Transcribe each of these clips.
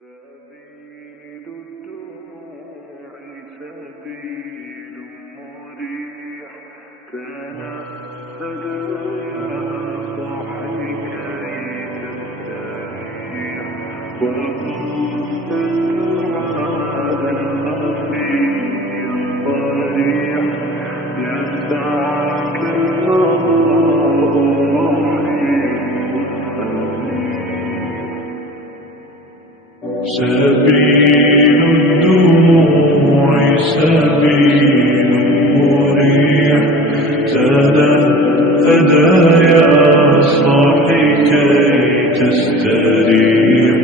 سبيل الدموع سبيل مريح، تنهد يا صاحي كي تستريح، وبث الدعاء الخفي الصريح، يسعك الفضاء الرحيم السميع. سبيل الدموع سبيل مريح، تنهد يا صاحي كي تستريح،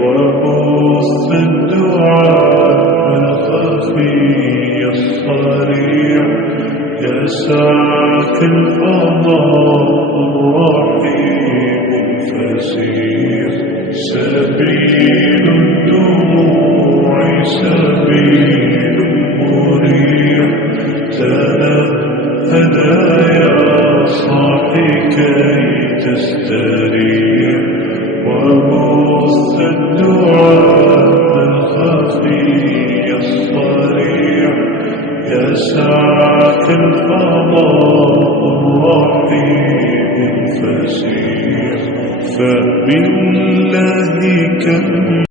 وبث الدعاء الخفي الصريح، يسعك الفضاء الرحيم الفسيح. سبيل الدموع سبيل مريح، تنهد يا صاحي كي تستريح، وبث الدعاء الخفي الصريح، يسعك الفضاء الرحيم الفسيح. فبالله كم